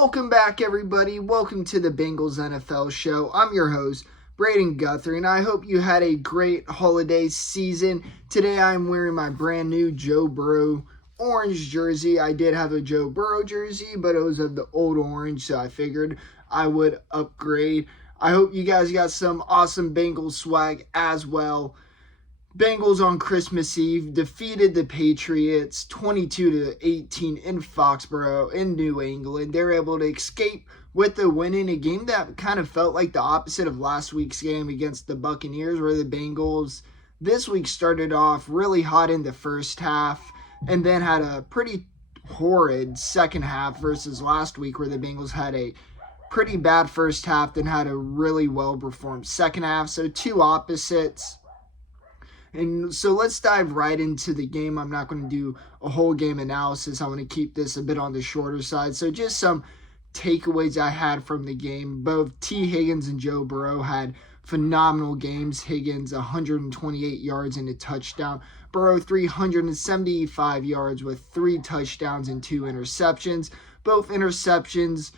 Welcome back, everybody. Welcome to the Bengals NFL show. I'm your host, Braden Guthrie, and I hope you had a great holiday season. Today, I'm wearing my brand new Joe Burrow orange jersey. I did have a Joe Burrow jersey, but it was of the old orange, so I figured I would upgrade. I hope you guys got some awesome Bengals swag as well. Bengals on Christmas Eve defeated the Patriots 22-18 in Foxborough in New England. They were able to escape with the win in a game that kind of felt like the opposite of last week's game against the Buccaneers, where the Bengals this week started off really hot in the first half and then had a pretty horrid second half versus last week, where the Bengals had a pretty bad first half then had a really well-performed second half. So two opposites. And so let's dive right into the game. I'm not going to do a whole game analysis. I want to keep this a bit on the shorter side. So just some takeaways I had from the game. Both T. Higgins and Joe Burrow had phenomenal games. Higgins 128 yards and a touchdown. Burrow 375 yards with 3 touchdowns and 2 interceptions. Both interceptions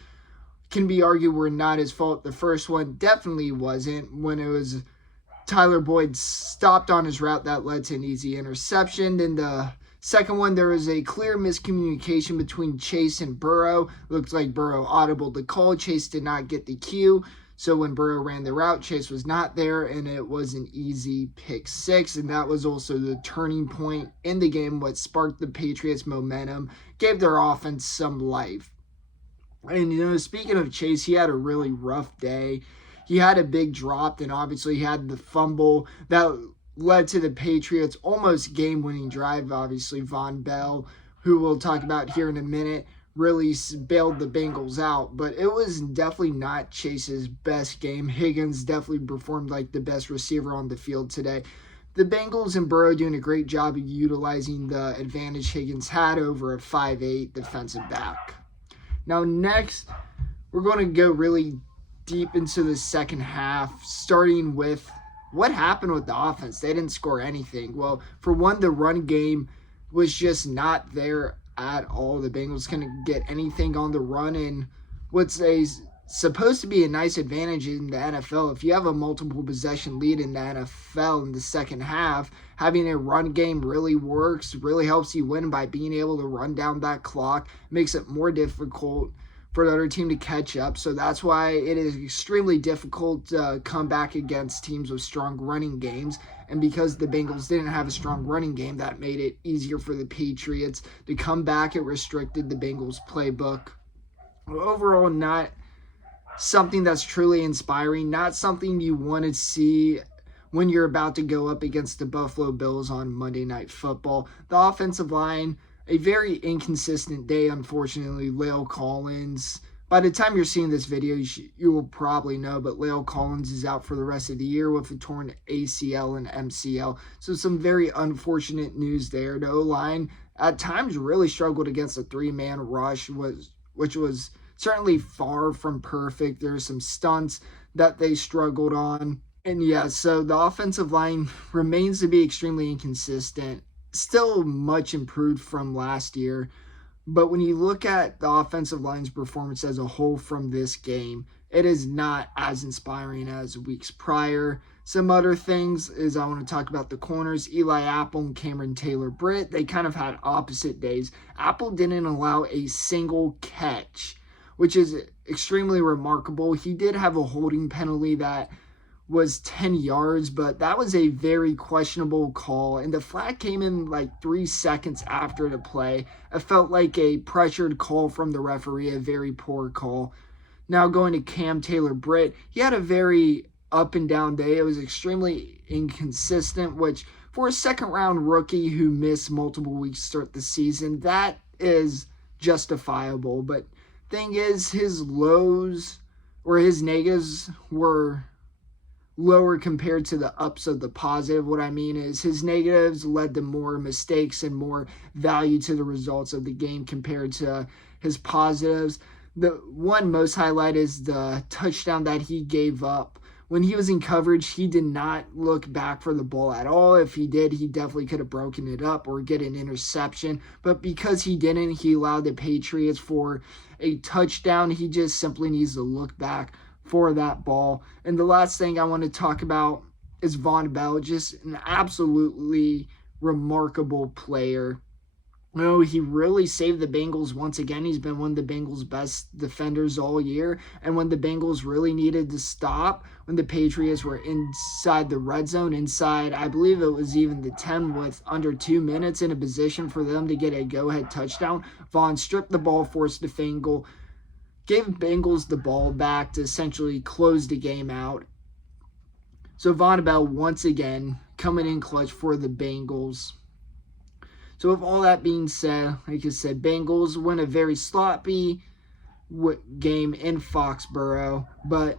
can be argued were not his fault. The first one definitely wasn't, when it was Tyler Boyd stopped on his route that led to an easy interception. In the second one, there was a clear miscommunication between Chase and Burrow. Looked like Burrow audibled the call. Chase did not get the cue. So when Burrow ran the route, Chase was not there, and it was an easy pick six. And that was also the turning point in the game, what sparked the Patriots' momentum, gave their offense some life. And, speaking of Chase, he had a really rough day. He had a big drop, and obviously he had the fumble that led to the Patriots' almost game-winning drive. Obviously, Von Bell, who we'll talk about here in a minute, really bailed the Bengals out. But it was definitely not Chase's best game. Higgins definitely performed like the best receiver on the field today. The Bengals and Burrow doing a great job of utilizing the advantage Higgins had over a 5'8" defensive back. Now next, we're going to go really deep into the second half, starting with what happened with the offense. They didn't score anything. Well, for one, the run game was just not there at all. The Bengals couldn't get anything on the run, and what's supposed to be a nice advantage in the NFL. If you have a multiple possession lead in the NFL in the second half, having a run game really works, really helps you win by being able to run down that clock, makes it more difficult for the other team to catch up. So that's why it is extremely difficult to come back against teams with strong running games. And because the Bengals didn't have a strong running game, that made it easier for the Patriots to come back. It restricted the Bengals playbook. Overall, not something that's truly inspiring, not something you want to see when you're about to go up against the Buffalo Bills on Monday Night Football. The offensive line, a very inconsistent day, unfortunately. La'el Collins, by the time you're seeing this video, you will probably know, but La'el Collins is out for the rest of the year with a torn ACL and MCL. So some very unfortunate news there. The O-line at times really struggled against a 3-man rush, which was certainly far from perfect. There were some stunts that they struggled on. And yeah, so the offensive line remains to be extremely inconsistent. Still much improved from last year, but when you look at the offensive line's performance as a whole from this game, it is not as inspiring as weeks prior. Some other things is I want to talk about the corners. Eli Apple and Cameron Taylor-Britt, they kind of had opposite days. Apple didn't allow a single catch, which is extremely remarkable. He did have a holding penalty that was 10 yards, but that was a very questionable call, and the flag came in like 3 seconds after the play. It felt like a pressured call from the referee, a very poor call. Now going to Cam Taylor-Britt, he had a very up and down day. It was extremely inconsistent, which for a second-round rookie who missed multiple weeks to start the season, that is justifiable. But thing is, his lows or his negatives were lower compared to the ups of the positive. What I mean is his negatives led to more mistakes and more value to the results of the game compared to his positives. The one most highlighted is the touchdown that he gave up. When he was in coverage, he did not look back for the ball at all. If he did, he definitely could have broken it up or get an interception. But because he didn't, he allowed the Patriots for a touchdown. He just simply needs to look back for that ball. And the last thing I want to talk about is Von Bell, just an absolutely remarkable player. No, he really saved the Bengals once again. He's been one of the Bengals' best defenders all year. And when the Bengals really needed to stop, when the Patriots were inside the red zone, inside, I believe it was even the 10 with under 2 minutes in a position for them to get a go-ahead touchdown, Vaughn stripped the ball, forced the field goal, gave Bengals the ball back to essentially close the game out. So Von Bell once again coming in clutch for the Bengals. So with all that being said, like I said, Bengals win a very sloppy game in Foxborough, but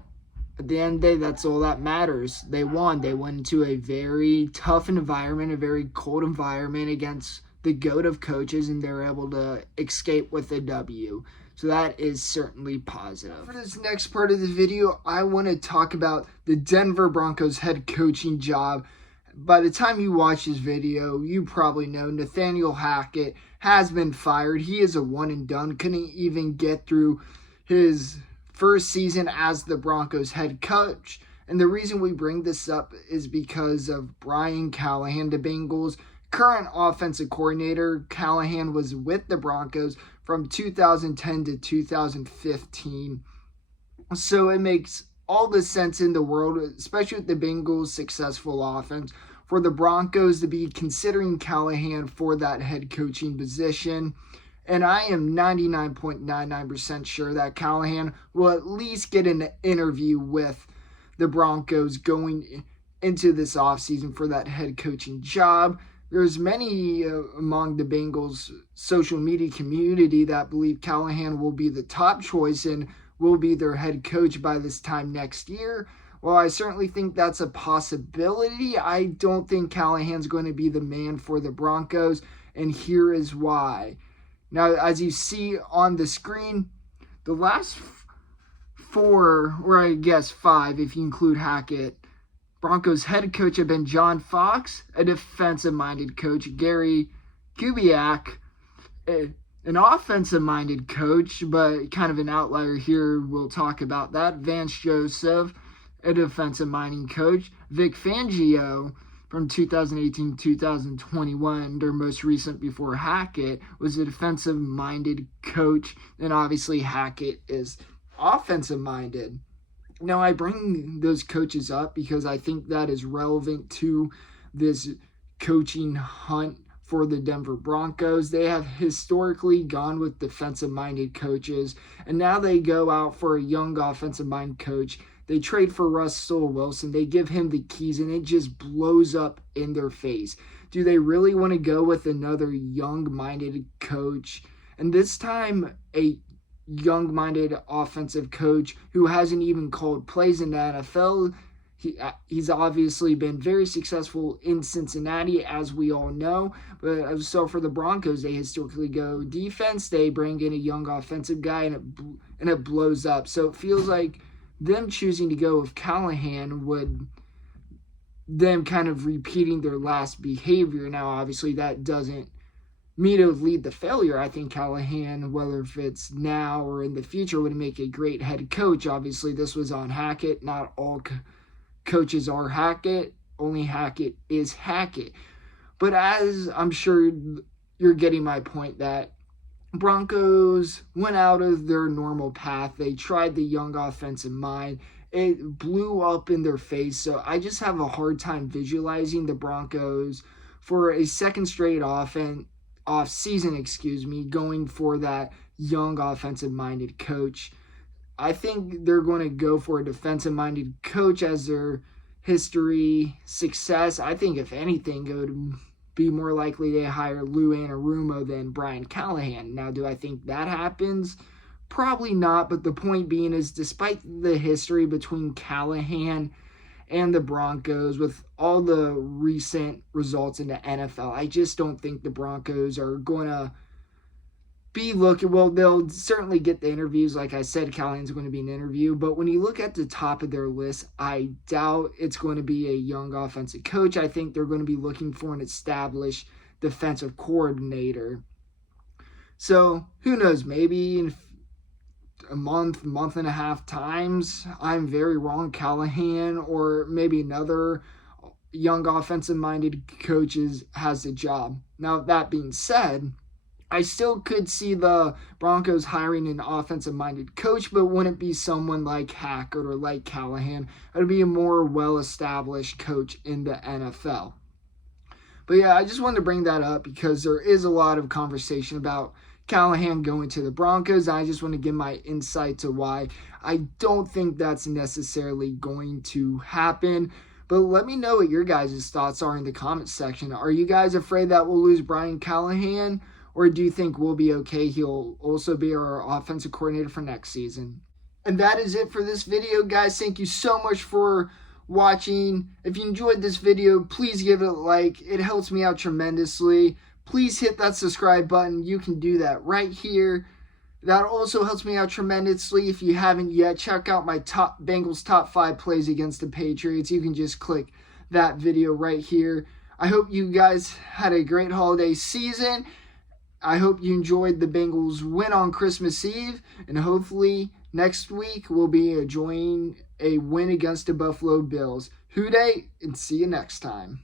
at the end of the day, that's all that matters. They won. They went into a very tough environment, a very cold environment against the GOAT of coaches, and they were able to escape with a W. So that is certainly positive. For this next part of the video, I want to talk about the Denver Broncos head coaching job. By the time you watch this video, you probably know Nathaniel Hackett has been fired. He is a one and done. Couldn't even get through his first season as the Broncos head coach. And the reason we bring this up is because of Brian Callahan, the Bengals' current offensive coordinator. Callahan was with the Broncos from 2010 to 2015. So it makes all the sense in the world, especially with the Bengals' successful offense, for the Broncos to be considering Callahan for that head coaching position. And I am 99.99% sure that Callahan will at least get an interview with the Broncos going into this offseason for that head coaching job. There's many among the Bengals' social media community that believe Callahan will be the top choice and will be their head coach by this time next year. Well, I certainly think that's a possibility. I don't think Callahan's going to be the man for the Broncos, and here is why. Now, as you see on the screen, the last four, or I guess five if you include Hackett, Broncos head coach have been John Fox, a defensive-minded coach, Gary Kubiak, an offensive-minded coach, but kind of an outlier here. We'll talk about that. Vance Joseph, a defensive-minded coach. Vic Fangio from 2018 to 2021, their most recent before Hackett, was a defensive-minded coach. And obviously Hackett is offensive-minded. Now, I bring those coaches up because I think that is relevant to this coaching hunt for the Denver Broncos. They have historically gone with defensive-minded coaches, and now they go out for a young offensive-minded coach. They trade for Russell Wilson. They give him the keys, and it just blows up in their face. Do they really want to go with another young-minded coach? And this time, a young-minded offensive coach who hasn't even called plays in the NFL. He's obviously been very successful in Cincinnati, as we all know. But so for the Broncos, they historically go defense. They bring in a young offensive guy, and it blows up. So it feels like them choosing to go with Callahan would them kind of repeating their last behavior. Now, obviously, that doesn't mean it would lead to failure. I think Callahan, whether if it's now or in the future, would make a great head coach. Obviously, this was on Hackett. Not all coaches are Hackett. Only Hackett is Hackett. But as I'm sure you're getting my point, that Broncos went out of their normal path. They tried the young offensive mind. It blew up in their face. So I just have a hard time visualizing the Broncos for a second straight off-season, going for that young offensive-minded coach. I think they're going to go for a defensive-minded coach as their history success. I think, if anything, it would be more likely they hire Lou Anarumo than Brian Callahan. Now, do I think that happens? Probably not, but the point being is, despite the history between Callahan and the Broncos, with all the recent results in the NFL, I just don't think the Broncos are going to be looking. Well, they'll certainly get the interviews. Like I said, Callahan's going to be an interview. But when you look at the top of their list, I doubt it's going to be a young offensive coach. I think they're going to be looking for an established defensive coordinator. So who knows? Maybe in a month and a half times, I'm very wrong. Callahan or maybe another young offensive-minded coaches has the job. Now, that being said, I still could see the Broncos hiring an offensive-minded coach, but wouldn't be someone like Hackett or like Callahan. It would be a more well-established coach in the NFL. But yeah, I just wanted to bring that up because there is a lot of conversation about Callahan going to the Broncos. I just want to give my insight to why I don't think that's necessarily going to happen. But let me know what your guys' thoughts are in the comments section. Are you guys afraid that we'll lose Brian Callahan? Or do you think we'll be okay? He'll also be our offensive coordinator for next season. And that is it for this video, guys. Thank you so much for watching. If you enjoyed this video, please give it a like. It helps me out tremendously. Please hit that subscribe button. You can do that right here. That also helps me out tremendously. If you haven't yet, check out my Bengals top 5 plays against the Patriots. You can just click that video right here. I hope you guys had a great holiday season. I hope you enjoyed the Bengals win on Christmas Eve. And hopefully next week we'll be enjoying a win against the Buffalo Bills. Hoo day, and see you next time.